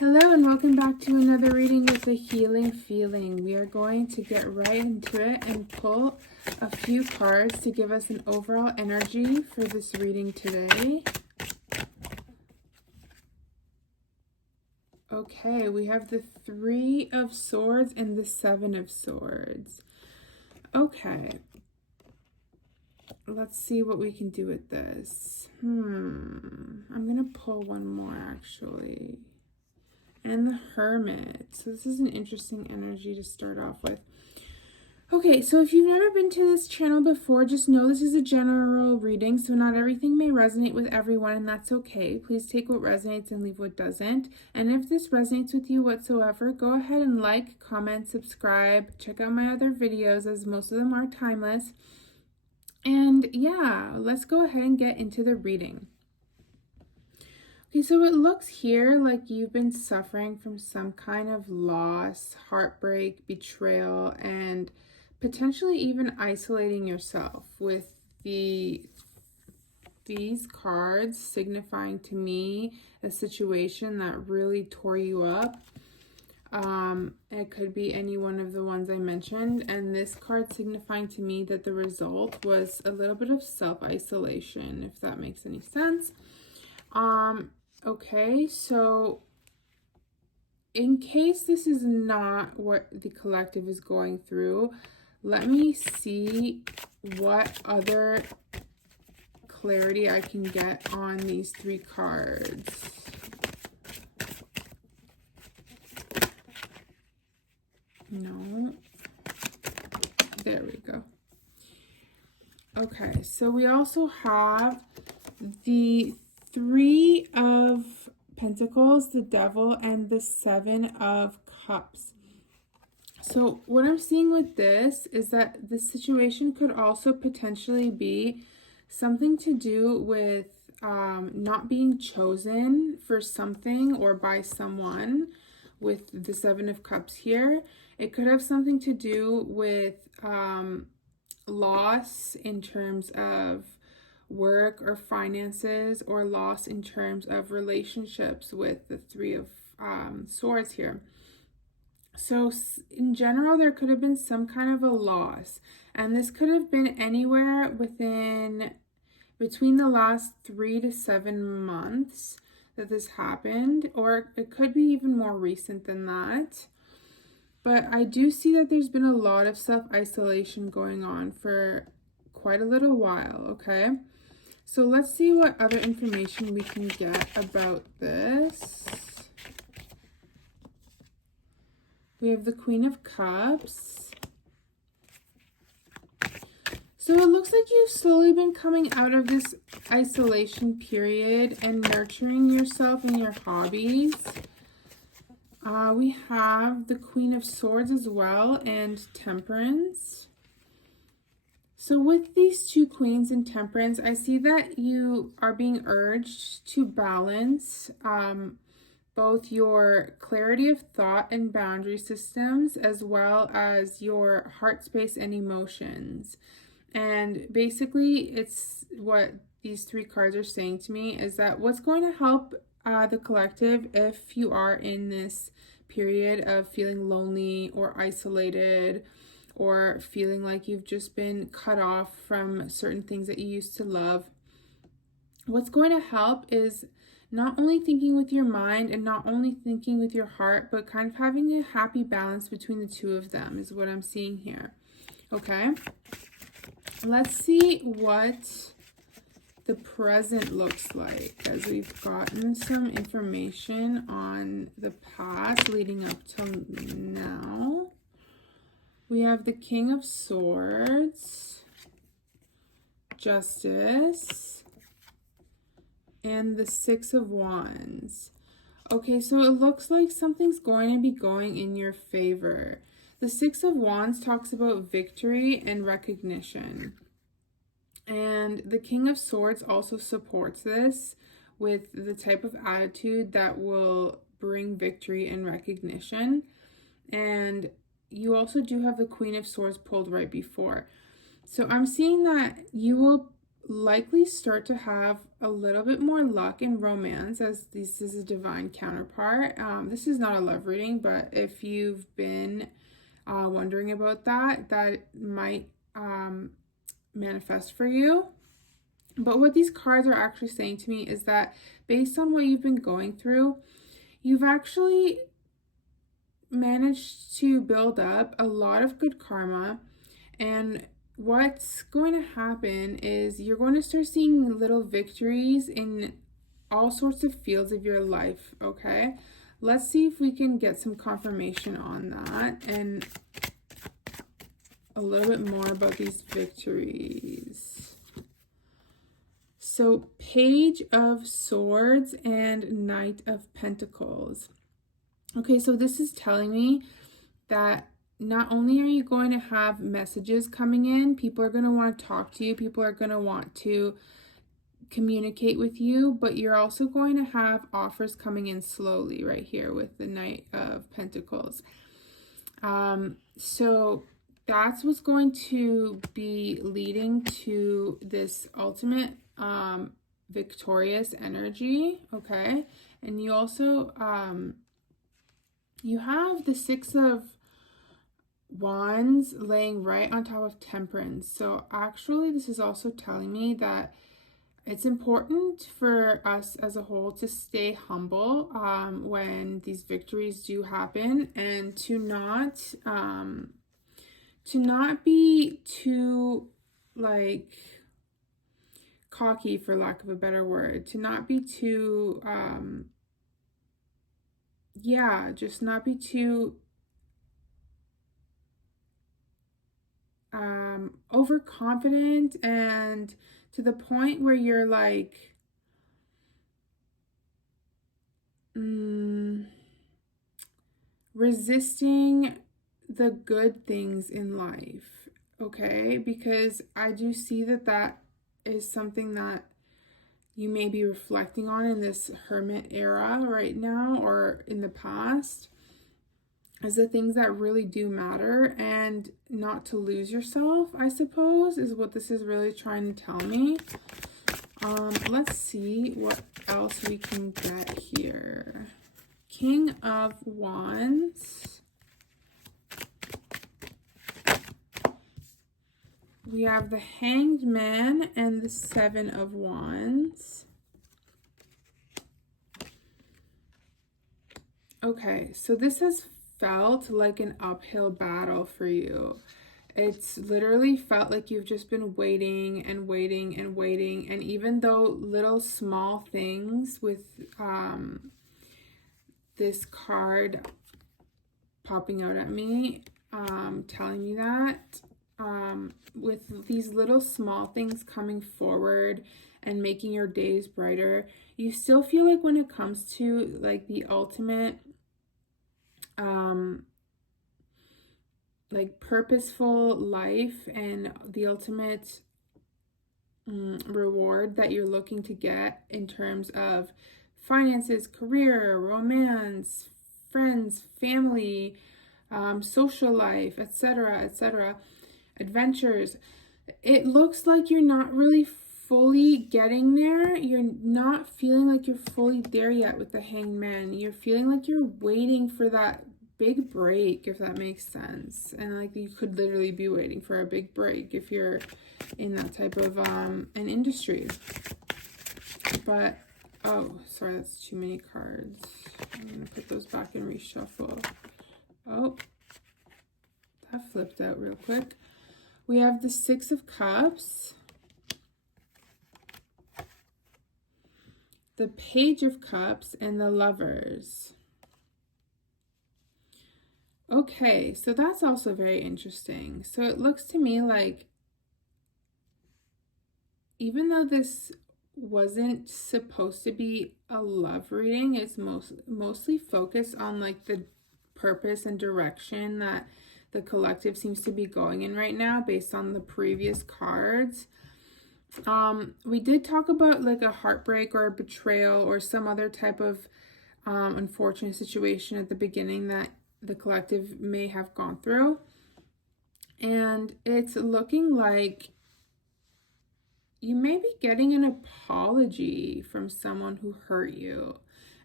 Hello and welcome back to another reading with a healing feeling. We are going to get right into it and pull a few cards to give us an overall energy for this reading today. Okay, we have the Three of Swords and the Seven of Swords. Okay, let's see what we can do with this. I'm gonna pull one more actually. And the Hermit. So this is an interesting energy to start off with. Okay, so if you've never been to this channel before, just know this is a general reading, so not everything may resonate with everyone, and that's okay. Please take what resonates and leave what doesn't. And if this resonates with you whatsoever, go ahead and like, comment, subscribe, check out my other videos, as most of them are timeless. And yeah, let's go ahead and get into the reading. Okay, so it looks here like you've been suffering from some kind of loss, heartbreak, betrayal, and potentially even isolating yourself, with these cards signifying to me a situation that really tore you up. It could be any one of the ones I mentioned, and this card signifying to me that the result was a little bit of self-isolation, if that makes any sense. Okay, so in case this is not what the collective is going through, let me see what other clarity I can get on these three cards. No. There we go. Okay, so we also have the Three of Pentacles, the Devil, and the Seven of Cups. So what I'm seeing with this is that the situation could also potentially be something to do with not being chosen for something or by someone, with the Seven of Cups here. It could have something to do with loss in terms of work or finances, or loss in terms of relationships with the Three of Swords here. So in general, there could have been some kind of a loss, and this could have been anywhere between the last 3 to 7 months that this happened, or it could be even more recent than that. But I do see that there's been a lot of self-isolation going on for quite a little while, okay? So let's see what other information we can get about this. We have the Queen of Cups. So it looks like you've slowly been coming out of this isolation period and nurturing yourself and your hobbies. We have the Queen of Swords as well, and Temperance. So with these two Queens and Temperance, I see that you are being urged to balance both your clarity of thought and boundary systems, as well as your heart space and emotions. And basically, it's what these three cards are saying to me is that what's going to help the collective, if you are in this period of feeling lonely or isolated, or feeling like you've just been cut off from certain things that you used to love, what's going to help is not only thinking with your mind and not only thinking with your heart, but kind of having a happy balance between the two of them is what I'm seeing here. Okay, let's see what the present looks like, as we've gotten some information on the past leading up till now. We have the King of Swords, Justice, and the Six of Wands. Okay, so it looks like something's going to be going in your favor. The Six of Wands talks about victory and recognition. And the King of Swords also supports this with the type of attitude that will bring victory and recognition. And you also do have the Queen of Swords pulled right before. So I'm seeing that you will likely start to have a little bit more luck in romance, as this is a divine counterpart. This is not a love reading, but if you've been wondering about that, that might manifest for you. But what these cards are actually saying to me is that based on what you've been going through, you've actually managed to build up a lot of good karma. And what's going to happen is you're going to start seeing little victories in all sorts of fields of your life, okay? Let's see if we can get some confirmation on that and a little bit more about these victories. So, Page of Swords and Knight of Pentacles. Okay, so this is telling me that not only are you going to have messages coming in, people are going to want to talk to you, people are going to want to communicate with you, but you're also going to have offers coming in slowly right here with the Knight of Pentacles. So that's what's going to be leading to this ultimate victorious energy, okay? And you also you have the Six of Wands laying right on top of Temperance. So actually this is also telling me that it's important for us as a whole to stay humble when these victories do happen, and to not be too like cocky, for lack of a better word, to not be too just not be too overconfident, and to the point where you're like resisting the good things in life, okay? Because I do see that that is something that you may be reflecting on in this Hermit era right now, or in the past, as the things that really do matter, and not to lose yourself, I suppose, is what this is really trying to tell me. Let's see what else we can get here. King of Wands. We have the Hanged Man and the Seven of Wands. Okay, so this has felt like an uphill battle for you. It's literally felt like you've just been waiting and waiting and waiting. And even though little small things with this card popping out at me, telling me that, with these little small things coming forward and making your days brighter, you still feel like when it comes to like the ultimate like purposeful life and the ultimate reward that you're looking to get in terms of finances, career, romance, friends, family, social life, etc., adventures, it looks like you're not really fully getting there. You're not feeling like you're fully there yet with the Hanged Man. You're feeling like you're waiting for that big break, if that makes sense. And like you could literally be waiting for a big break if you're in that type of an industry. But oh, sorry, that's too many cards. I'm gonna put those back and reshuffle. Oh, that flipped out real quick. We have the Six of Cups, the Page of Cups, and the Lovers. Okay, so that's also very interesting. So it looks to me like even though this wasn't supposed to be a love reading, it's mostly focused on like the purpose and direction that the collective seems to be going in right now based on the previous cards. We did talk about like a heartbreak or a betrayal or some other type of unfortunate situation at the beginning that the collective may have gone through. And it's looking like you may be getting an apology from someone who hurt you.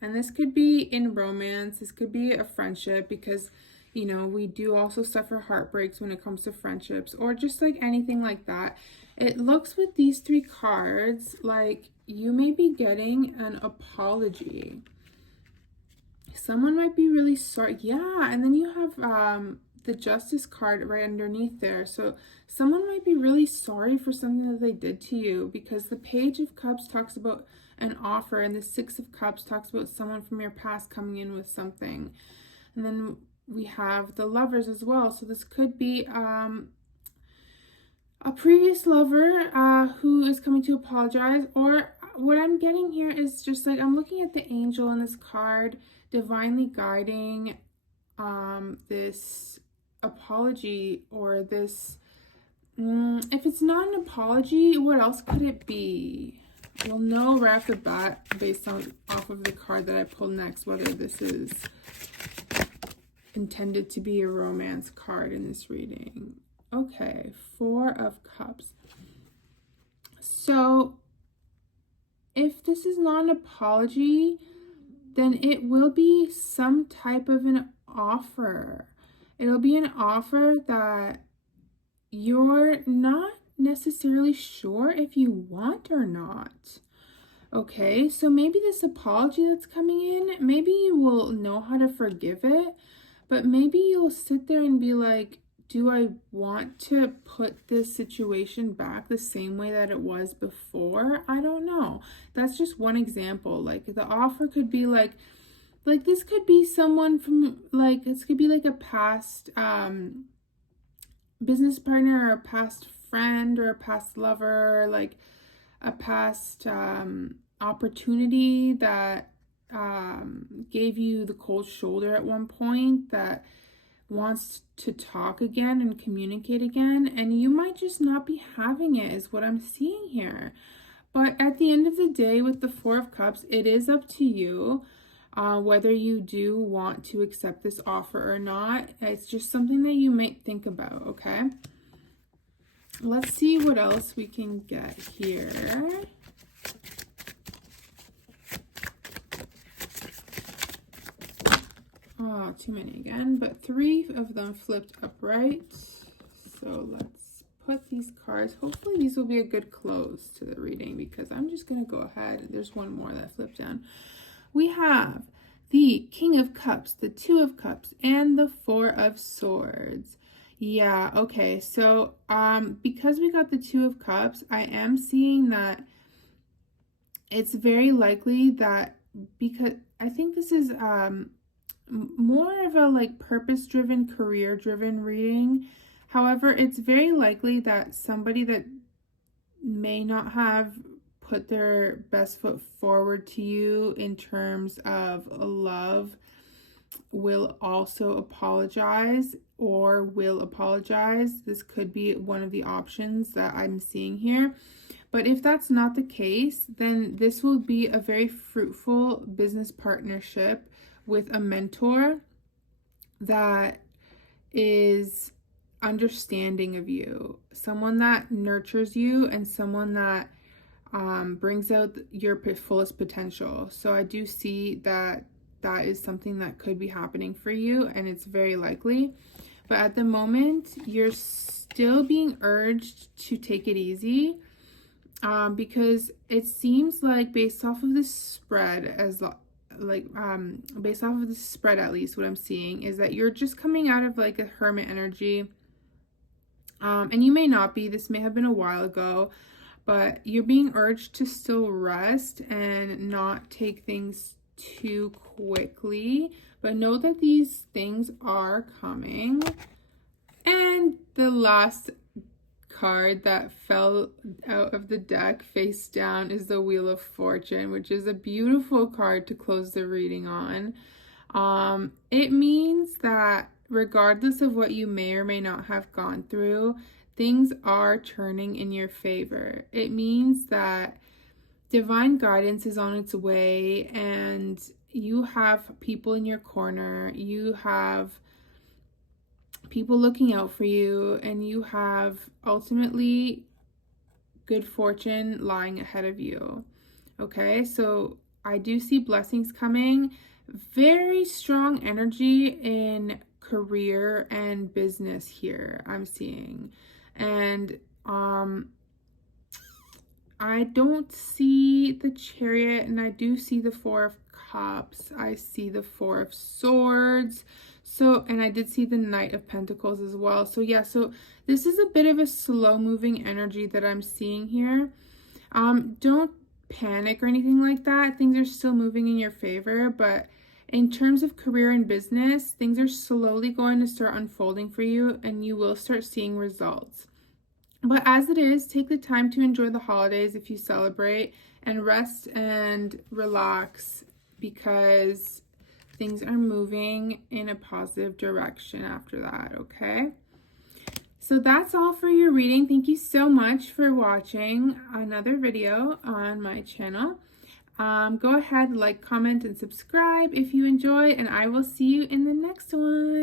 And this could be in romance, this could be a friendship, because, you know, we do also suffer heartbreaks when it comes to friendships, or just like anything like that. It looks with these three cards like you may be getting an apology. Someone might be really sorry. Yeah, and then you have the Justice card right underneath there. So someone might be really sorry for something that they did to you, because the Page of Cups talks about an offer, and the Six of Cups talks about someone from your past coming in with something. And then we have the Lovers as well. So this could be a previous lover who is coming to apologize, or what I'm getting here is just like, I'm looking at the angel in this card divinely guiding this apology, or this if it's not an apology, what else could it be? We'll know right off the bat based off of the card that I pull next whether this is intended to be a romance card in this reading. Okay, Four of Cups. So if this is not an apology, then it will be some type of an offer. It'll be an offer that you're not necessarily sure if you want or not. Okay, so maybe this apology that's coming in, maybe you will know how to forgive it, but maybe you'll sit there and be like, do I want to put this situation back the same way that it was before? I don't know. That's just one example. Like the offer could be like this could be someone from, like, this could be like a past business partner, or a past friend, or a past lover, like a past opportunity that gave you the cold shoulder at one point, that wants to talk again and communicate again, and you might just not be having it, is what I'm seeing here. But at the end of the day, with the Four of Cups, it is up to you whether you do want to accept this offer or not. It's just something that you might think about, okay? Let's see what else we can get here. Oh, too many again, but three of them flipped upright. So let's put these cards. Hopefully these will be a good close to the reading, because I'm just going to go ahead. There's one more that flipped down. We have the King of Cups, the Two of Cups, and the Four of Swords. Yeah, okay. So because we got the Two of Cups, I am seeing that it's very likely that, because I think this is more of a like purpose-driven, career-driven reading. However, it's very likely that somebody that may not have put their best foot forward to you in terms of love will also apologize, or will apologize. This could be one of the options that I'm seeing here. But if that's not the case, then this will be a very fruitful business partnership with a mentor that is understanding of you, someone that nurtures you, and someone that brings out your fullest potential. So I do see that that is something that could be happening for you, and it's very likely. But at the moment, you're still being urged to take it easy, because it seems like, based off of this spread, based off of the spread, at least what I'm seeing is that you're just coming out of like a hermit energy, and you may not be. This may have been a while ago, but you're being urged to still rest and not take things too quickly, but know that these things are coming. And the last card that fell out of the deck face down is the Wheel of Fortune, which is a beautiful card to close the reading on. It means that regardless of what you may or may not have gone through, things are turning in your favor. It means that divine guidance is on its way, and you have people in your corner. You have people looking out for you, and you have ultimately good fortune lying ahead of you. Okay, so I do see blessings coming. Very strong energy in career and business here, I'm seeing. And I don't see the Chariot, and I do see the Four of Cups. I see the Four of Swords. So, and I did see the Knight of Pentacles as well. So yeah, so this is a bit of a slow moving energy that I'm seeing here. Don't panic or anything like that. Things are still moving in your favor, but in terms of career and business, things are slowly going to start unfolding for you, and you will start seeing results. But as it is, take the time to enjoy the holidays if you celebrate, and rest and relax, because things are moving in a positive direction after that, okay? So that's all for your reading. Thank you so much for watching another video on my channel. Go ahead, like, comment, and subscribe if you enjoy, and I will see you in the next one.